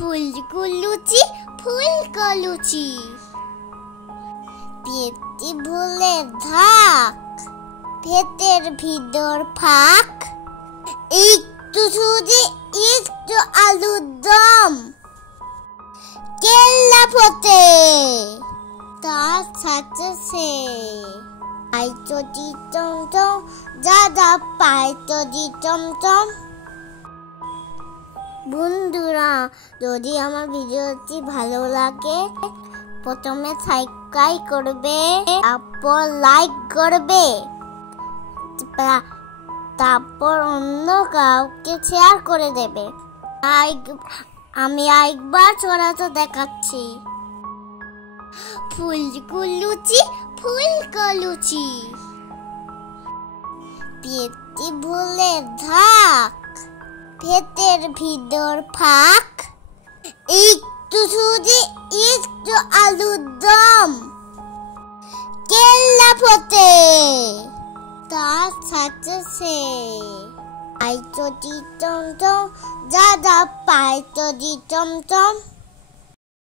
ফুলগুলুচি ফুলকলুচি পেটে ভুলে ধাক পেটের ভিতর ফাঁক একটু সুজি একটু আলুর দম কেল্লা ফতে তার সাথে সে আইতো দি টমটম দাদা পাইতো দি টমটম। বন্ধুরা, যদি আমার ভিডিওটি ভালো লাগে প্রথমে সাবস্ক্রাইব করবে, তারপর লাইক করবে, তারপর অন্য কাউকে শেয়ার করে দেবে। আমি একবার ছড়াতে দেখাচ্ছি। ফুলগুলুচি ফুলকলুচি পেটে ভুলে ধাক পেটের ভিতর ফাঁক একটু সুজি একটু আলুর দম কেল্লা ফতে তার সাথে সে আইতো দি টমটম দাদা পাইতো দি টমটম।